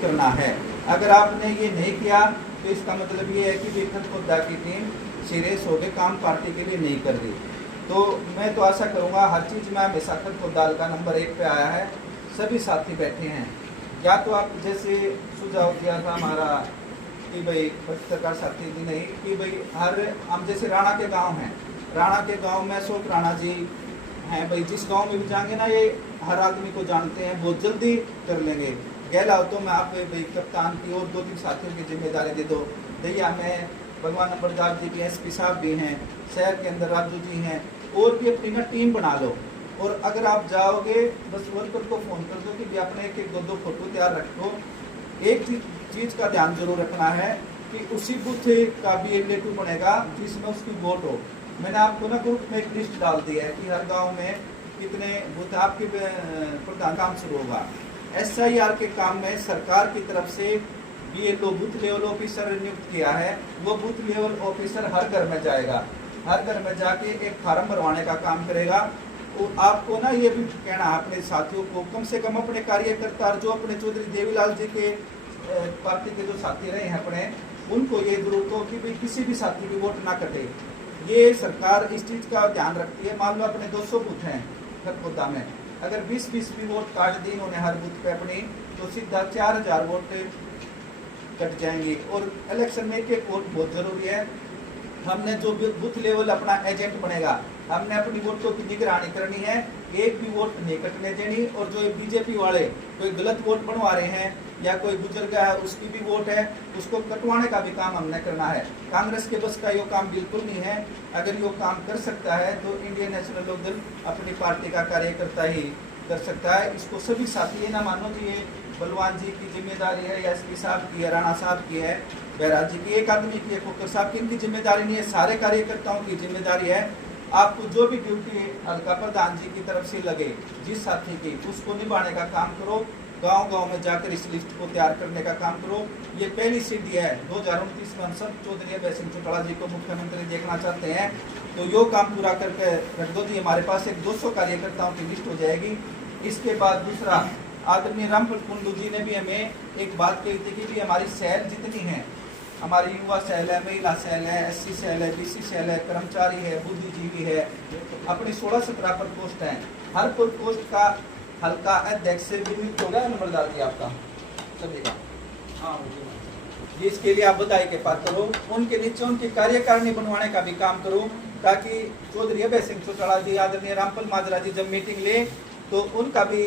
नियुक्त करना है। अगर आपने ये नहीं किया तो इसका मतलब ये है कि विखत मुद्दा की टीम सीरियस हो गए, काम पार्टी के लिए नहीं कर रही। तो मैं तो आशा करूँगा हर चीज़ में हमेशा खतपुदाल का नंबर 1 पे आया है। सभी साथी बैठे हैं, या तो आप जैसे सुझाव दिया था हमारा कि भाई पत्रकार साथी जी नहीं कि भाई हर हम जैसे राणा के गांव हैं, राणा के गांव में अशोक राणा जी हैं, भाई जिस गांव में भी जाएंगे ना ये हर आदमी को जानते हैं, बहुत जल्दी कर लेंगे। गहला तो मैं आप भाई कप्तान की और 2-3 साथियों की जिम्मेदारी दे दो। दैया में भगवान नंबरदार जी की SP साहब भी हैं, शहर के अंदर राजू जी हैं, और भी अपनी ना टीम बना लो। और अगर आप जाओगे बस वर्कर को फ़ोन कर दो कि भी अपने 1-2 फोटो तैयार रखो। एक चीज़ का ध्यान जरूर रखना है कि उसी बूथ का भी LA2 बनेगा जिसमें उसकी वोट हो। मैंने आपको ना ग्रुप में एक लिस्ट डाल दी है कि हर गांव में कितने बूथ आपके प्रधान काम शुरू होगा। SIR के काम में सरकार की तरफ से BLO बूथ लेवल ऑफिसर नियुक्त किया है। वो बूथ लेवल ऑफिसर हर घर में जाएगा, हर घर में जाके एक फार्म भरवाने का काम करेगा। और आपको ना ये भी कहना है अपने साथियों को, कम से कम अपने कार्यकर्ता और जो अपने चौधरी देवीलाल जी के पार्टी के जो साथी रहे हैं अपने, उनको ये जरूरत हो कि भाई किसी भी साथी की वोट ना कटे। ये सरकार इस चीज़ का ध्यान रखती है। मान लो अपने 200 बूथ हैं खतपुदा में, अगर 20-20 भी वोट काट दी उन्होंने हर बूथ पे अपनी, तो सीधा 4000 वोट कट जाएंगे। और इलेक्शन में एक वोट बहुत जरूरी है। हमने जो बूथ लेवल अपना एजेंट बनेगा, हमने अपनी वोटों की निगरानी करनी है, एक भी वोट नहीं कटने देनी। और जो BJP वाले कोई गलत वोट बनवा रहे हैं या कोई गुजर गया है उसकी भी वोट है, उसको कटवाने का भी काम हमने करना है। कांग्रेस के बस का ये काम बिल्कुल नहीं है। अगर ये काम कर सकता है तो इंडियन नेशनल लोक दल अपनी पार्टी का कार्यकर्ता ही कर सकता है। इसको सभी साथी है ना मानो कि ये बलवान जी की जिम्मेदारी है या SP साहब की है, राणा साहब की है, बैराज जी की, एक आदमी की है, खोकर साहब की, इनकी जिम्मेदारी नहीं है, सारे कार्यकर्ताओं की जिम्मेदारी है। आपको जो भी ड्यूटी हल्का प्रधान जी की तरफ से लगे जिस साथी की, उसको निभाने का काम करो। गांव-गांव में जाकर इस लिस्ट को तैयार करने का काम करो। ये पहली सीढ़ी है। 2029 में हम सब चौधरी अभय सिंह चौटाला जी को मुख्यमंत्री देखना चाहते हैं, तो यो काम पूरा करके रख दो। हमारे पास एक 200 कार्यकर्ताओं की लिस्ट हो जाएगी। इसके बाद दूसरा, आदरणीय रामफल कुंडू जी ने भी हमें एक बात कही थी कि हमारी सेल जितनी है, हमारी युवा सेल है, महिला सेल है, SC सेल है, BC सेल है, कर्मचारी है, बुद्धिजीवी है, अपनी 16-17 पर पोस्ट हैं। हर कोई पोस्ट का हल्का अध्यक्ष से भी नियुक्त होगा नंबरदार जी आपका सभी का। हाँ, इसके लिए आप बधाई के पात्र हो। उनके नीचे उनकी कार्यकारिणी बनवाने का भी काम करो, ताकि चौधरी अभय सिंह चौटाला जी, आदरणीय रामफल माजरा जी जब मीटिंग ले तो उनका भी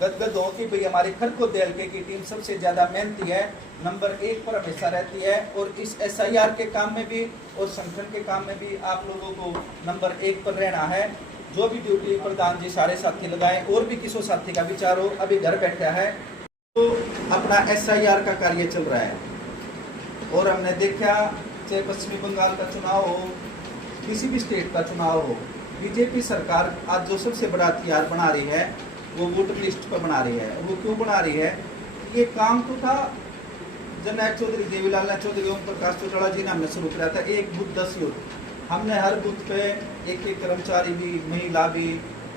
गदगद हो कि भाई हमारी खरखोद हल्के की टीम सबसे ज़्यादा मेहनती है, नंबर 1 पर हमेशा रहती है। और इस SIR के काम में भी और संगठन के काम में भी आप लोगों को नंबर 1 पर रहना है। जो भी ड्यूटी प्रधान जी सारे साथी लगाएं। और भी किसी साथी का विचार हो, अभी घर बैठा है तो अपना SIR का कार्य चल रहा है। और हमने देखा चाहे पश्चिमी बंगाल का चुनाव हो, किसी भी स्टेट का चुनाव हो, BJP सरकार आज जो सबसे बड़ा हथियार बना रही है वो वोटर लिस्ट पर बना रही है। वो क्यों बना रही है? ये काम तो था जननायक चौधरी देवीलाल चौधरी ओम प्रकाश चौटाला जी ने हमने शुरू किया था, एक बूथ 10 यूथ। हमने हर बूथ पे एक कर्मचारी भी, महिला भी,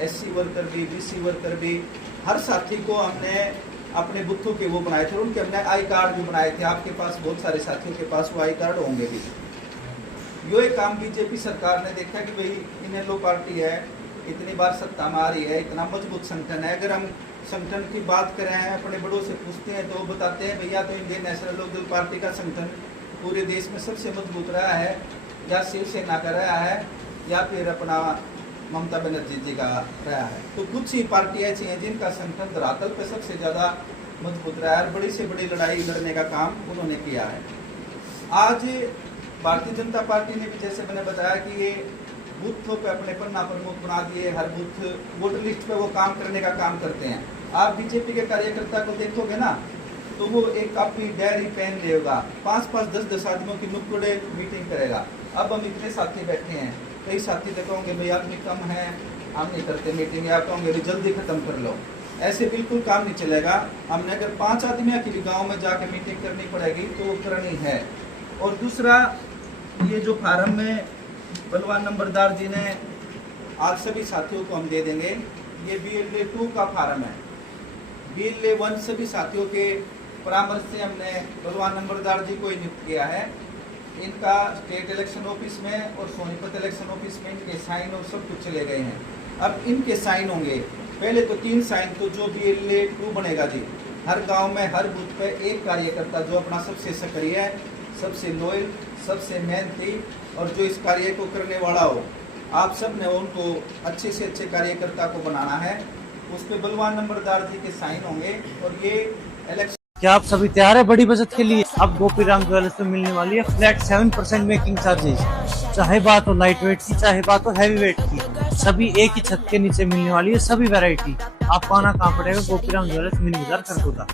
SC वर्कर भी, BC वर्कर भी, हर साथी को हमने अपने बूथों के वो बनाए थे। उनके हमने आई कार्ड भी बनाए थे। आपके पास बहुत सारे साथियों के पास वो आई कार्ड होंगे भी। यो एक काम BJP सरकार ने देखा कि भाई इनेलो पार्टी है, इतनी बार सत्ता में आ रही है, इतना मजबूत संगठन है। अगर हम संगठन की बात करें, अपने बड़ों से पूछते हैं तो वो बताते हैं भैया तो इंडियन नेशनल लोक दल पार्टी का संगठन पूरे देश में सबसे मजबूत रहा है, या शिवसेना का रहा है या फिर अपना ममता बनर्जी जी का रहा है। तो कुछ ही पार्टी ऐसी हैं जिनका संगठन धरातल पर सबसे ज़्यादा मजबूत रहा है और बड़ी से बड़ी लड़ाई लड़ने का काम उन्होंने किया है। आज भारतीय जनता पार्टी ने भी, जैसे मैंने बताया कि ये बूथों पे अपने पन्ना प्रमुख बना दिए, हर बूथ वोटर लिस्ट पे वो काम करने का काम करते हैं। आप BJP के कार्यकर्ता को देखोगे ना तो वो एक कापी डायरी पेन लेगा, 5-5, 10-10 आदमियों की नुक्कड़े मीटिंग करेगा। अब हम इतने साथी बैठे हैं, कई साथी देखोगे भाई आदमी कम है, हम नहीं करते मीटिंग, या कहोगे भी जल्दी खत्म कर लो। ऐसे बिल्कुल काम नहीं चलेगा। हमने अगर 5 आदमियों के लिए गाँव में जाकर मीटिंग करनी पड़ेगी तो वो करनी है। और दूसरा, ये जो फार्म में बलवान नंबरदार जी ने आज सभी साथियों को हम दे देंगे, ये BLA 2 का फार्म है। BLA 1 सभी साथियों के परामर्श से हमने बलवान नंबरदार जी को ही नियुक्त किया है। इनका स्टेट इलेक्शन ऑफिस में और सोनीपत इलेक्शन ऑफिस में इनके साइन और सब कुछ चले गए हैं। अब इनके साइन होंगे, पहले तो 3 साइन, तो जो BLA 2 बनेगा जी, हर गांव में हर बूथ पे एक कार्यकर्ता जो अपना सबसे सक्रिय है, सबसे लॉयल, सबसे मेहनती और जो इस कार्य को करने वाला हो, आप सब ने उनको अच्छे से अच्छे कार्यकर्ता को बनाना है। उस पर बलवान नंबरदार जी के साइन होंगे और ये इलेक्शन। क्या आप सभी तैयार है बड़ी बचत के लिए? अब गोपीराम ज्वेलर्स में मिलने वाली है फ्लैट 7% मेकिंग चार्जेस। चाहे बात हो लाइट वेट की, चाहे बात हो हैवी वेट की, सभी एक ही छत के नीचे मिलने वाली है सभी वैरायटी। आपको आना कहाँ पड़ेगा? गोपीराम ज्वेलर्स मिनी बाजार खरगोदा।